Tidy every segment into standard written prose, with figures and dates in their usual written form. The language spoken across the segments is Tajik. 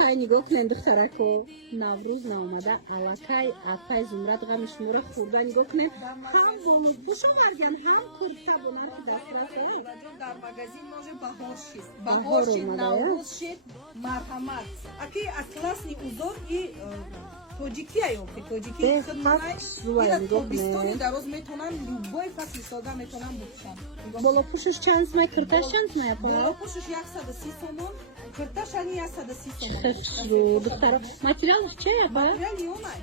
хай нигоҳ кунед духтарако, наврӯз наомада аллакай апай зумрад ғамиш моро хӯрда. нигоҳ кунед ҳам болупӯш оварган, ҳам курта бо нархи дастрас. дар магазин може баҳор шид, наврӯз шид, марҳамат. Аки аз классни узор и тоҷикия ёфти, тоҷики хидмай ира тобистони дароз метонам, любой фасли сода метонам бупӯшам. Болупӯшаш чанд сомай, курташ чанд сомай апа? Болупӯшаш 130 сомон, курташ ани 130 сомон. Хушрӯ духтаро, материалаш чия апа? Материал лёнай.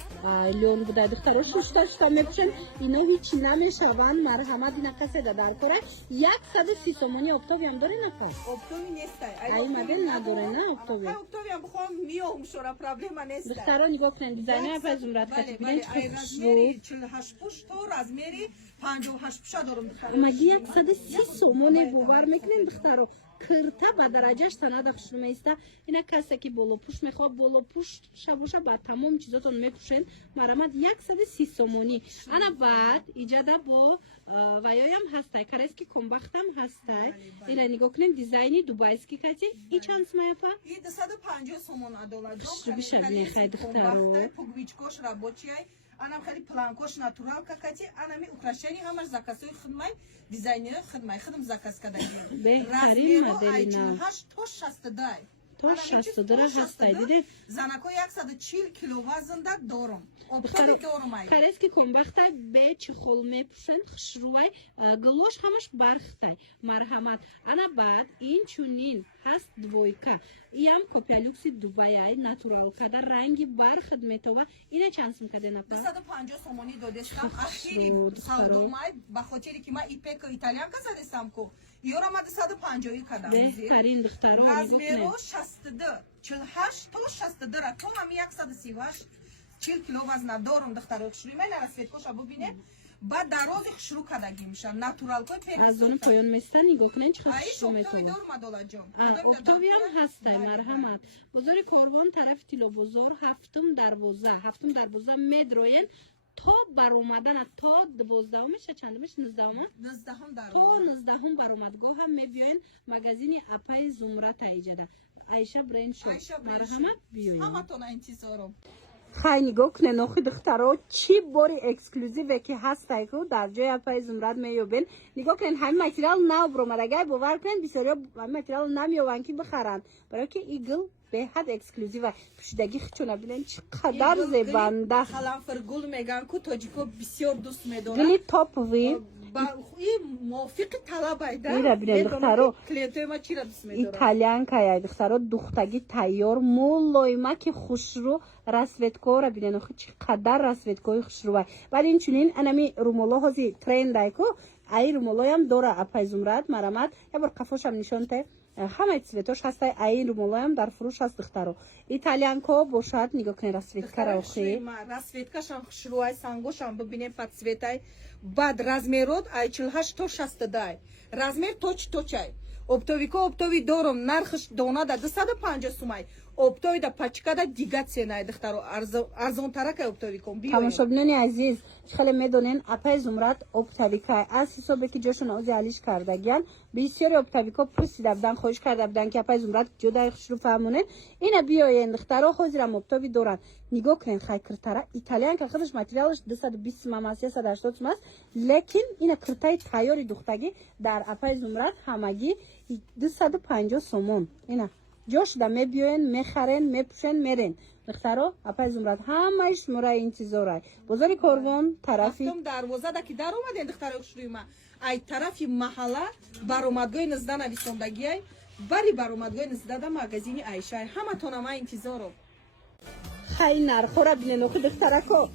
Лён буда духтаро шушта мепӯшанд, ино ҳичи намешаванд, марҳамат ина қаседа дар кора. 130 сомони оптовиам дорен апа? Оптови нестай. Ай модел надорен на оптови? Оптовиам бихоҳам миём шура, проблема нестай. духтаро нигоҳ кунед дизайни апай зумрад кати бинед чӣ размери 48 пуш то размери 58 пуша дорам духтаро. маги 130 сомоне бовар мекунем духтаро. кирта ба дараҷаш танада хушрӯ меиста. ина касе ки болопӯш мехоҳад, болопӯш шабоша ба тамом чизотон мепӯшен. марҳамат 130 сомонӣ. ана баъд иҷада бо ваёям ҳастай, корейски комбахтам ҳастай. ина нигоҳ кунем дизайни дубайски кати. и чанд сомай апа? И 250 сомон адоладҷон. Биша бинехай духтаро. Пугвичкош рабочияй. Анам хали планкош натурал какати, анами украшени ҳамаш закасои хидмай, дизайнери хидмай, хидм закас кадаги. Беҳтарин модели нав. 48 то 62. То 62 ҳастай диде. Занако 140 кило вазнда дорам. Оптови дорам ай. Корейски комбахтай бе чихол мепӯшен, хушрӯвай, глош ҳамаш бархтай. марҳамат. ана баъд инчунин ҳаст двойка. иам копиалюкси дубайай натурал када ранги бархид метова. ина чанд сум каден апа? 250 сомони додестам. Ахири савдомай ба хотире ки ма ипека итальянка задестам ко. Ёра ма 250 кадам. Беҳтарин духтаро. размеро 62, 48 то 62 ра то ами 138 40 кило вазна дорам духтаро. хушрӯмай на расветкоша бубине. ба дарози хушрӯ кадаги мешан. натурал кой пек. аз он поён места нигоҳ кунед чӣ ай хушрӯ оптови метавонад. дорам адолаҷон. оптовиам ҳастай. марҳамат. бозори Корвон тарафи Тилобозор ҳафтум дарвоза медроен то баромадана то 12 меша чанд меш 19 то 19 баромадгоҳам мебиёен. магазини апай зумрат аиҷада Айша бренд шо. марҳамат биёед. ҳаматона интизором. хай нигоҳ кунед нохи духтаро чӣ бори эксклюзиве ки ҳастай ку дар ҷои апай зумрат меёбен. нигоҳ кунед ҳамин материал нав буромадагай бовар кунед. бисёриё ҳамин материал намеёбанд ки бихаранд, барое ки игл беҳад эксклюзива. пӯшидагӣ хичона бинед чӣ қадар зебанда. қаламфиргул меган ку тоҷико бисёр дӯст медоранд. гули топови мувофиқи талабай да. мира бинед духтаро клиентои ма чира дӯст медоранд. итальянкая духтаро духтагӣ тайёр мулоима ки хушрӯ расветкора бинед охи чӣ қадар расветкои хушрӯвай. вале инчунин анами румоло ҳози трендай ку ай румолоям дора апай зумрат. марҳамат. я бор қафошам нишонте. ҳамаи цветош ҳастай. ай румолоям дар фурӯш ҳаст духтаро. итальянко бошад. нигоҳ кунед расветкара охи. расветкашам хушрӯай сангошам бубинем подсветай. баъд размерот ай 48 то 62. размер точай. оптовико оптови дорам. нархиш донада 250 сумай. оптови да пачкада дига ценай духтаро. арзонтаракай оптовиком. тамошобинони азиз хеле медонен апай зумрат оптовикай аз ҳисобе ки ҷошон ози алиш кардагиян. бисёри оптовико пурсида будан, хоҳиш карда будан ки апай зумрат ҷодаи хушрӯ фаҳмонед. ина биёен духтаро ҳозирам оптови доранд. нигоҳ кунед хай киртара итальянка худаш материалаш 220 сум аст, 180 сум аст. лекин ина киртаи тайёри духтагӣ дар апай зумрат ҳамагӣ 250 сомон. ина ҷо шуда мебиёен, мехарен, мепӯшен, мерен. духтаро апай зумрат ҳамаи шумораи интизорай. бозори Корвон тарафи дарвозада ки дар омаден духтаро хушрӯима. ай тарафи маҳалла баромадгоҳи низда нависондагиай. бари баромадгоҳи низда магазини Айшай. ҳаматона ма интизором. хай нархора бинен охи духтарако.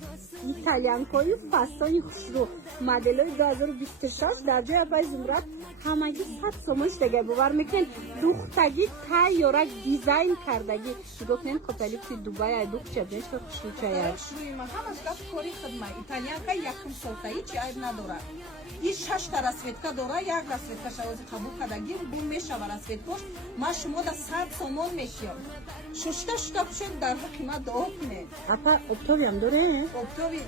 итальянкои фасони хушрӯ моделои 2026 дар ҷои апай зумрат ҳамагӣ 100 сомон шудагай бовар мекунед. духтагӣ тайёрак дизайн кардагӣ. нигоҳ кунед копиалюкси дубай ай духча бинешка хушрӯчаяй. хушрӯима ҳамаш гап кори хидма. итальянка якум сота ҳичи айб надорад. ин 6 та расветка дора. як расветка шавози қабул кардагӣ бу мешава расветкош. ман шумо да 100 сомон мекиём. шушта пӯшед дар қимат дуо кунед. апа оптовиам доре? оптови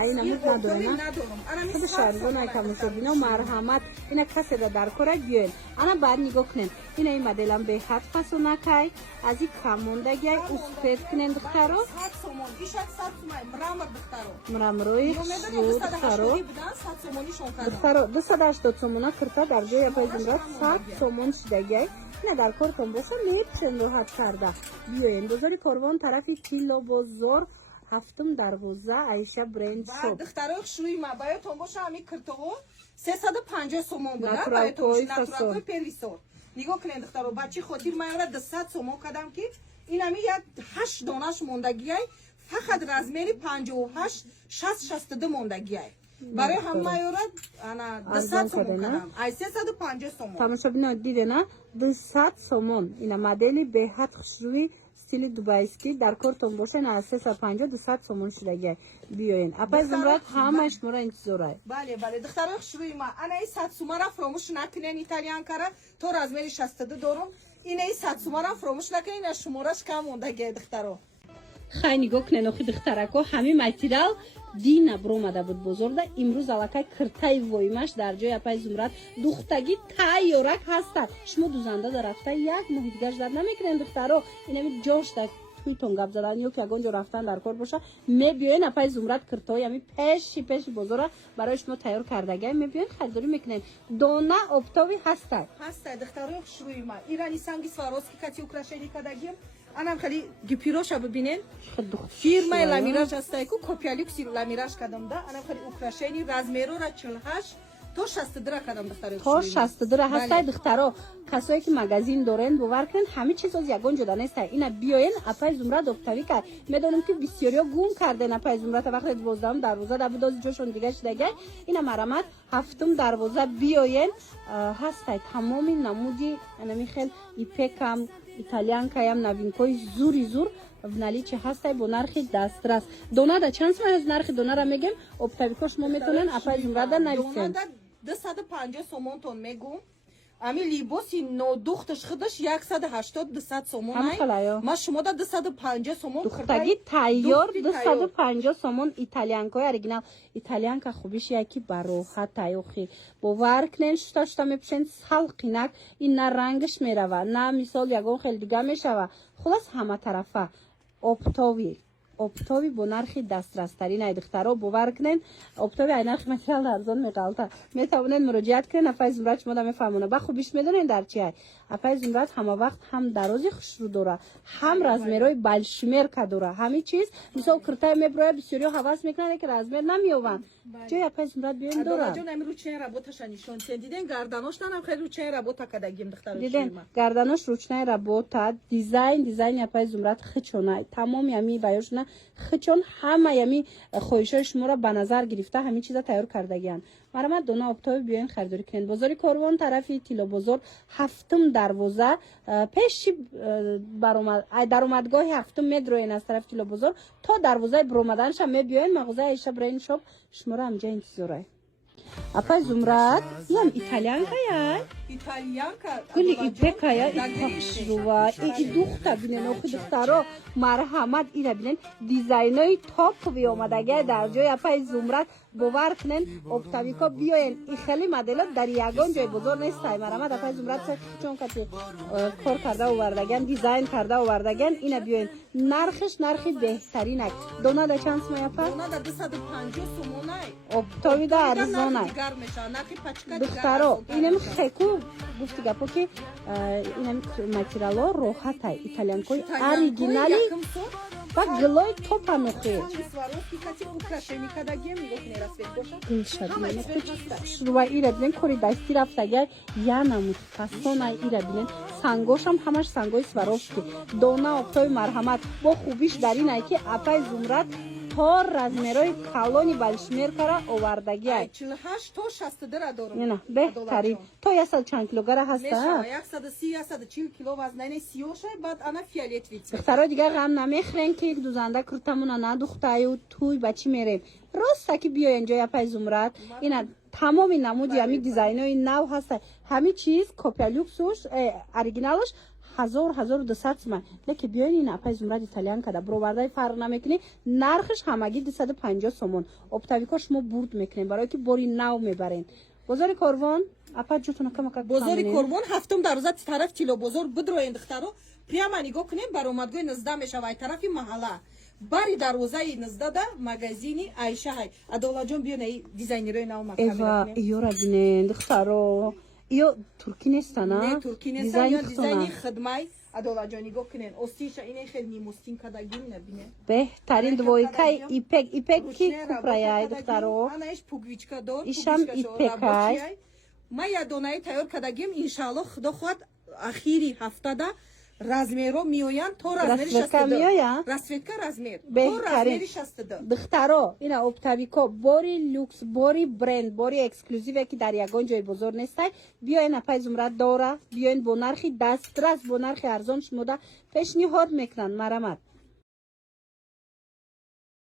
ай намуд надоре на ندارم انا خود شهرزان های تماشابینا مرحمت اینا کسی را در کار بیاین انا بعد نگاه کنین اینا این مدلم به حد فسونه کای از این کموندگی اسپید کنین دخترو 100 сомон ишак 100 сомон мрамор духтаро مرمروی خود دخترو будан 100 сомонишон кардам دخترو 280 سومونا کرتا در جای پای زمرد 100 سومون شدگی اینا در کارتون باشه میپسن راحت کرده بیاین بزاری کاروان طرفی کیلو بزرگ هفتم دروازه عایشه برند بعد شد دخترای شروعی ما باید باشه همین کرتو 350 سومون بوده ناتورال باید توی ناتورال فاسون. توی پریسور نگاه کنید دخترو بچه خاطر من را 200 سومون کردم که این همی یک 8 دانش موندگی های فقط رزمری 58 60 62 موندگی های برای همه یورا انا 200 سومون کردم ای 350 سومون تماشابینا دیدن 200 سومون اینا مدلی به حد خوشروی استیل دوبایسکی در کارتون باشه نه 350 200 سومون شدگی بیاین اپا زمرد همش مرا انتظاره بله بله دخترای شروعی ما انا این 100 سومون را فراموش نکنین ایتالیان کاره تو رزمری 62 دارم این 100 سومون را فراموش نکنین شمارش کم موندگی دخترو خیلی نگاه کنین آخی دخترکو همه ماتریال دینا برومده بود بزرگه امروز علاقه کرتای وایمش در جای اپای زمرد دختگی تایورک هسته شما دوزنده در رفته یک محیط گشت در نمیکنین دخترو این جاش در تویتون گپ زدن یا که اگه رفتن در کار باشه میبیاین اپای زمرد کرتای همی پیشی بزرگ برای شما تیار کردگی میبیاین خریداری میکنین دانه اپتاوی هسته دخترای شروعی ما ایرانی سنگی سواروسکی کتی اوکراشنی کدگیم анам хали гипироша бибинен фирмаи ламираж ҳастай ку копиалюкси ламираж кардамда анам хали украшени размерора 48 то 62 кардам духтаро то 62 ҳастай духтаро касое ки магазин дорен бовар кунен ҳами чиз оз ягон ҷода нестай ина биёен апай зумрад офтавӣ кар медонем ки бисёриё гум карден апай зумрад вақте 12 дарвоза да будози ҷошон дига шидагай ина марамат ҳафтум дарвоза биёен ҳастай тамоми намуди анами хел ипекам итальянкаям новинкои зури зур в наличии ҳастай бо нархи дастрас донада чанд сум аз нархи донара мегем оптавико шумо метонен апай зумрада нависен 250 сомонтон мегум ами либоси нодухташ худаш 180-200 сомон ай ма шумо да 250 сомон духтаги тайёр 250 сомон итальянкои оригинал итальянка хубиш яки бароҳат тайёхи бовар кунен шута мепушен салқинак ин на рангаш мерава на мисол ягон хел дига мешава хулас ҳама тарафа оптови бо нархи дастрастарин ай духтаро бовар кунен оптови ай нархи материал арзон меқалта метавонен муроҷиат кунен апай зумрад шумо да мефаҳмона ба хубиш медонен дар чи ай апай зумрад ҳама вақт ҳам дарози хушрӯ дора ҳам размерои балшумерка дора ҳами чиз мисол киртай меброя бисёриё ҳавас мекунанд ки размер намеёванд ҷои апай зумрад биён дора диден гарданош ручнаи работа дизайни апай зумрад хичона тамоми ами баёшона хичон ҳама ями хоҳишҳои шуморо ба назар гирифта ҳамин чиза тайёр кардагианд марамат дона оптови биёин харидорӣ кунед бозори корвон тарафи тилобозор ҳафтум дарвоза пеши даромадгоҳи ҳафтум медроен аз тарафи тилобозор то дарвозаи биромаданашам мебиёен мағозаи аиша брейн шоп шуморо ҳамҷа интизорай апай зумрад ям итальянкая гули ипекая итахшрува идухта бинен охи духтаро марҳамат ира бинен дизайнои топови омадагия дар ҷои апай зумрад бовар кунен оптавико биёен и хели моделот дар ягон ҷой бозор нестай марамат апай зумрад чон кати кор карда овардагиан дизайн карда овардагиан ина биёен нархиш нархи беҳтаринак донада чанд сумай апа донада 250 сомонай оптовида арзонай духтаро инем хеку гуфти гапо ки инам материало роҳатай итальянкои оригинали ва гилои топанохи шурва ира бинен кори дастӣ рафтагар янамуд фасонай ира бинен сангошам ҳамаш сангои сваровски дона оптои марҳамат бо хубиш дар инай ки апай зумрад то размерои калони балшмеркара овардагиай 48 то 62 дорам ина беҳтарин то 100 чанд килогара ҳаста 130-140 кило вазнайне сиёша баъд ана фиолетовица духтаро дигар ғам намехӯрен ки дузанда куртамуна надухтаю туй ба чӣ мерем роста ки биёен ҷои апай зумрад ина тамоми намуди ҳами дизайнои нав ҳаста ҳами чиз копиалюксуш оригиналуш 1200 تومان. لیکن بیاین این اپای زمرد ایتالیان کده برآورده فرق نمیکنه. نرخش همگی 250 سومون. اپتاویکو شما برد میکنین برای که باری نو میبرین. بازار کاروان اپا جوتون کم کم. بازار کاروان هفتم دروازه طرف تیلو بازار بدروین دخترو прямо نگاه کنیم برآمدگاه نزده میشه وای طرفی محله باری دروازه نزده ده مغازینی عایشه های عدالت جان بیا نه دیزاینرای نو مکتب ایوا یورا بینن دخترو ایو ترکی نیست نه ترکی نیست یا دیزاینی خدمای عدالت جان نگاه کنین استیش اینه خیلی نیموستین کداگیم نبینه بهترین دویکای ایپک کی کپرای دخترو اناش پوگویچکا دور ایشام ایپکای ما یا دونای تیار کداگیم انشالله خدا خود اخیری هفته ده размеро миёянд то размери 60 расветка размер то размери 60 духтаро ина оптавико бори люкс бори бренд бори эксклюзиве ки дар ягон ҷои бозор нестай биёин апай зумрат дора биёин бо нархи дастрас бо нархи арзон шумода пешниҳод мекунанд марамат